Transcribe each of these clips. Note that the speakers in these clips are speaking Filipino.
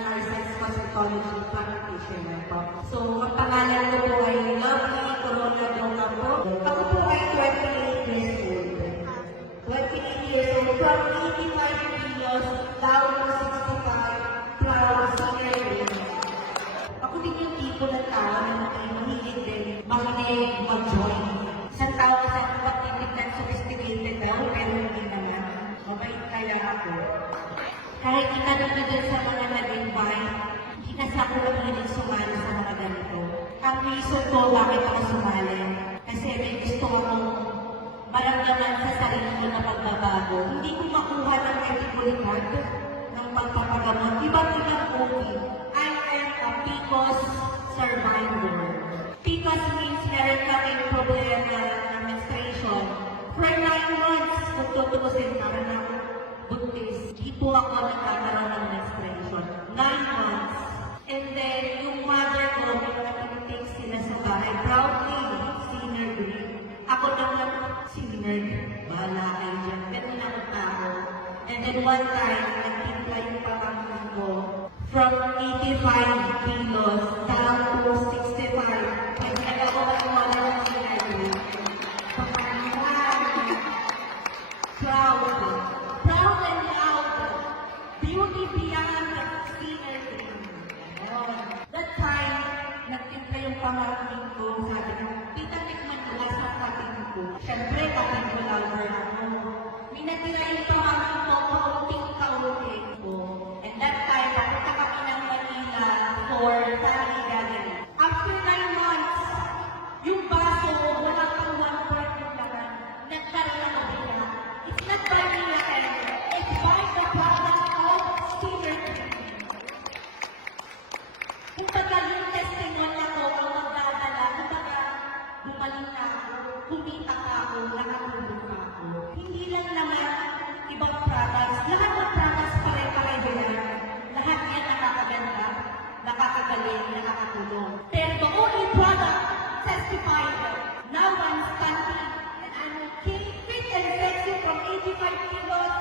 licensed cosmetology practitioner po. So, ang pangalan ko po ay Lovely Corona Doka po. Ako po ay 28 years old. 28 years old, from 85 kilos down to 65 pounds senior age. Ako din yung tipo ng tao na mahilig din, mahilig mag-join. Isang tao sa pagtitignan sophisticated daw, pero hindi naman. Mabait kaya ako. Kahit itanong na dyan sa mga nag-invite, hindi kasi ako mahilig sumali sa mga ganito. Ang reason ko bakit ako sumali, kasi may gusto akong maramdaman sa sarili ko na pagbabago. Hindi ko makuha ng etikulikat ng pagpapagamot. Ibang-ibang movie. I am a PCOS survivor. PCOS means meron kaming problema ng menstruation. For 9 months, kung tutukusin para na buntis, di po ako nagkakaroon ng menstruation. 9 months. And then, yung mother ko, may mga tinitik sila sa bahay. Proudly, senior grade. Ako naman, senior grade. Bahala kayo dyan. Ganun ang tao. And then one time, nagtimpla yung pamangkin ko from 85 kilos down to 65. Kasi ako wala ng senior grade. Proud. Proud and loud. Beauty beyond senior grade. That time, nagtimpla yung pamangkin ko. Sabi ko, tita, tikman nila sa kapin ko. Siyempre, kapin ko lover ako. May natira yung pamangkin ko, kaunting ko. And that time, napunta kami ng Manila for family gathering. After 9 months, yung baso, wala pang 1 breath yung laman. Nagkaroon ako nila. It's not by miracle. It's by the product of senior grade. Kung baga yung testimony ako ang magdadala, kung baga bumaling na ako, kumita ka ako, nakatulog ka ako. Hindi lang naman ibang products. Lahat ng products pare-pareho yan. Lahat yan nakakaganda, nakakagaling, nakakatulong. Pero the only product testified, now I'm standing and I'm okay, fit and sexy from 85 kilos,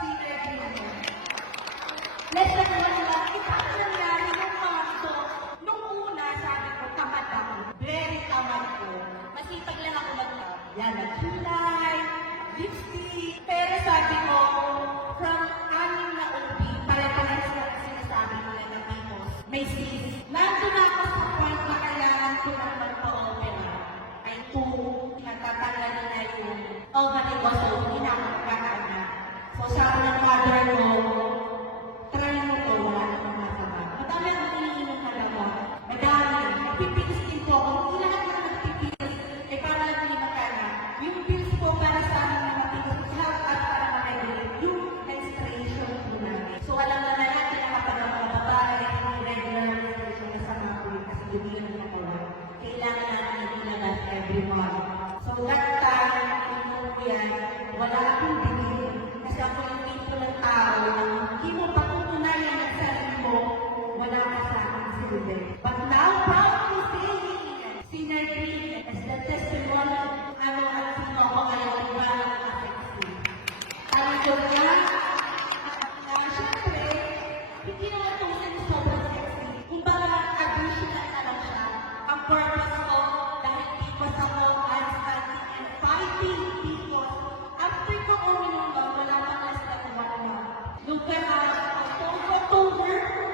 senior grade. Let's not wala, ipang nangyari ng mga ito. Nung una, sabi ko, tamad ako. Very tamad ko. Masipag lang ako yan, nag-hilay, lipstick. Pero sabi ko, from 6 na ubi, pare-pares na sinasabi nila na PCOS. May sis. Nandun ako sa point na kailangan ko na magpa-opera. Ay natatanggal na yung ovary ko, so hindi na ako magkakana. So sabi ng mother ko, try mo to, wala namang masama. Madami akong iniinom na naman. Madami. Nagpipilis din po ako. Hindi lahat na nagpipilis. Eh, para lang hindi makana. Yung pills po para sa amin na mapilis, help us para ma-regulate yung menstruation po namin. So, alam na natin na kapag ang mga babae, regular menstruation kasama po yun kasi hindi yun ang nakawa. Kailangan natin ilabas every month. So, that time, yan, wala akong binili. Kasi ako yung tipo ng tao na hindi mo patutunayan ang sarili mo, wala ka sa aking silbi. But now, proudly saying, senior grade as the testimony, ano at sino ako ngayon, gano'n ka-sexy. Ang joke syempre, hindi naman tusin sobrang sexy. Kumbaga, additional na lang siya. Ang purpose ko, dahil PCOS ako, I'm standing and fighting PCOS. After ko uminom ba, wala pa less than 1 month. October,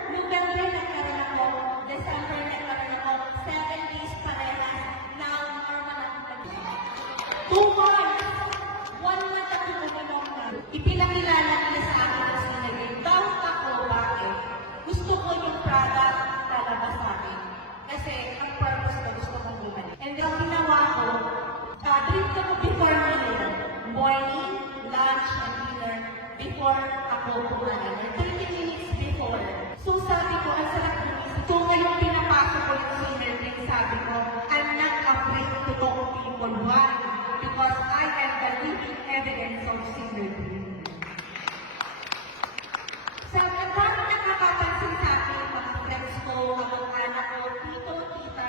November nagkaroon ako, December nagkaroon ako, 7 days parehas, now normal ako. 2 months, 1 month ako uminom na. Ipinakilala nila sa akin na sinagin. Doubt ako, bakit? Gusto ko yung product lalabas sa akin. Kasi ang purpose ko, gusto kong bumalik. And ang ginawa ko, drink ko before meal, morning, lunch, and dinner, before ako kumain. 30 minutes before. So sabi ko, ang sarap ng isip. So ngayon pinapasok ko yung senior drink, sabi ko, I'm not afraid to talk to people. Why? Because I am the living evidence of senior drink. Sa ang dami nakakapansin sa akin, mga friends ko, mga anak ko, tito, tita,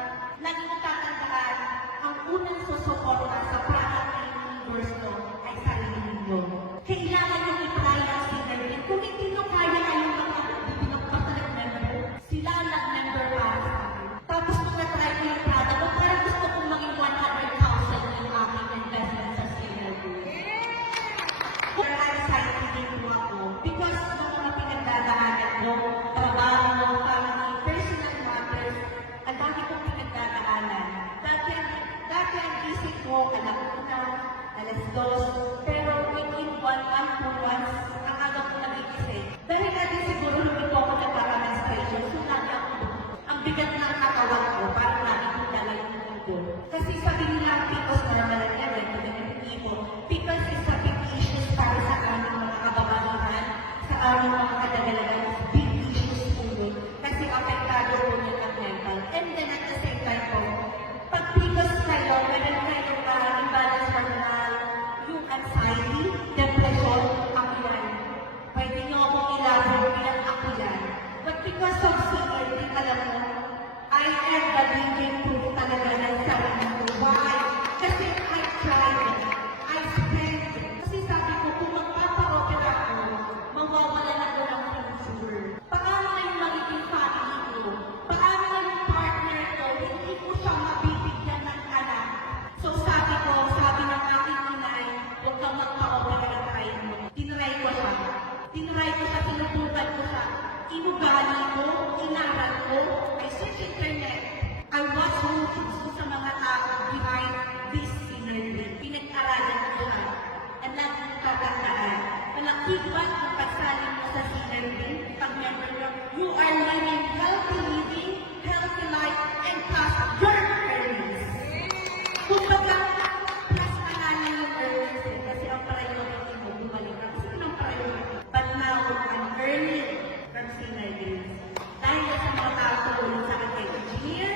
dos. Pero within 1 months, ang aga ko nagigising. Dahil nga din siguro hindi po ako nagkaka-menstruation, so lagi ako ang bigat ng katawan ko, parang lagi ko dala yung mundo. Kasi sabi nila, PCOS normal lang yan, like PCOS is a big issues para sa aming mga kababaihan, sa aming mga kadagalagan, big issues po yun. Kasi apektado po yun ang mental. And then at the same time po, pag PCOS kayo, meron kayong imbalance hormonal, yung anxiety, depression, ako yan. Pwede nyo akong ilabot bilang ako yan. But because of CRT, alam mo, I am the living proof talaga ng sarili ko. Why? Kasi I tried. I spent. Kasi sabi ko, kung magpapa-opera ako, mawawala na ko ng future. Paano na yung magiging family ko? Paano na yung partner ko? Hindi ko siya mabibigyan ng anak. So sabi ko, sabi ng aking inay, huwag kang magpa-opera, try mo. Tinry ko siya. Tinry ko siya, sinubukan ko siya. Inugali ko, inaral ko, I search internet. I watch YouTube sa mga tao behind this synergy. Pinag-aralan ko siya. Ang laging tatandaan. Malakibat kung pagsalin mo sa synergy, pag-member mo, you are living healthy life, and plus your earnings. Kung baga, plus manana yung earnings kasi ang priority mo, bumalik ka. Kasi ang priority. But now, I'm earning from synergies. Dahil sa mga tao tulong sa akin kay Engineer,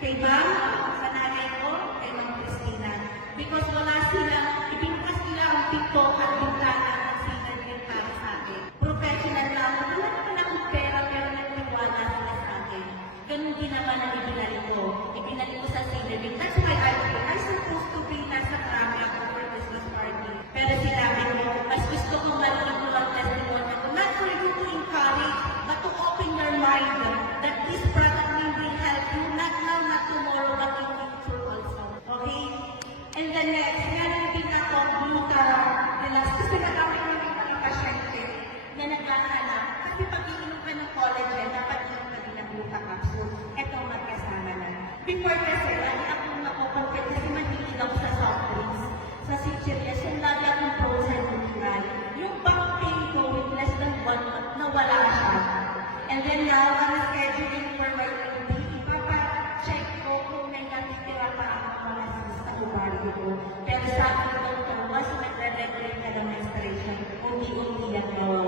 kay Ma'am, sa nanay ko, kay Ma'am Christina. Because wala sila, ibinukas nila ang TikTok at bintana ng synergy para sa akin. Professional na ako, wala naman akong pera, pero nagtiwala sila sa akin. Ganun din naman ang ibinalik ko. Ibinalik ko sa synergy. That's why I supposed to be nasa krami ako for Christmas party. Pero sinabi ko, mas gusto kong marinig mo ang testimony ko. Not for you to encourage, but to open your mind that this product will help you, not now, not tomorrow, but in future also. Okay? And the next, meron din ako, Glutara. Kasi nagamit ko yung mga pasyente na naghahanap. Kasi pag iinom ka ng collagen, dapat inom ka din ng Gluta capsule. Ito magkasama na. Before kasi, lagi akong makukumpit kasi mahilig ako sa soft drinks. Sa Sicilias, yung lagi akong frozen neutral. Yung back pain ko with less than 1 month, nawala siya. And then now, I'm scheduling for my OB. Ipapa-check ko kung may natitira pa ako mga sa ubaryo ko. Pero sabi ko, once nagre-regulate ka ng menstruation, unti-unti yan gawa.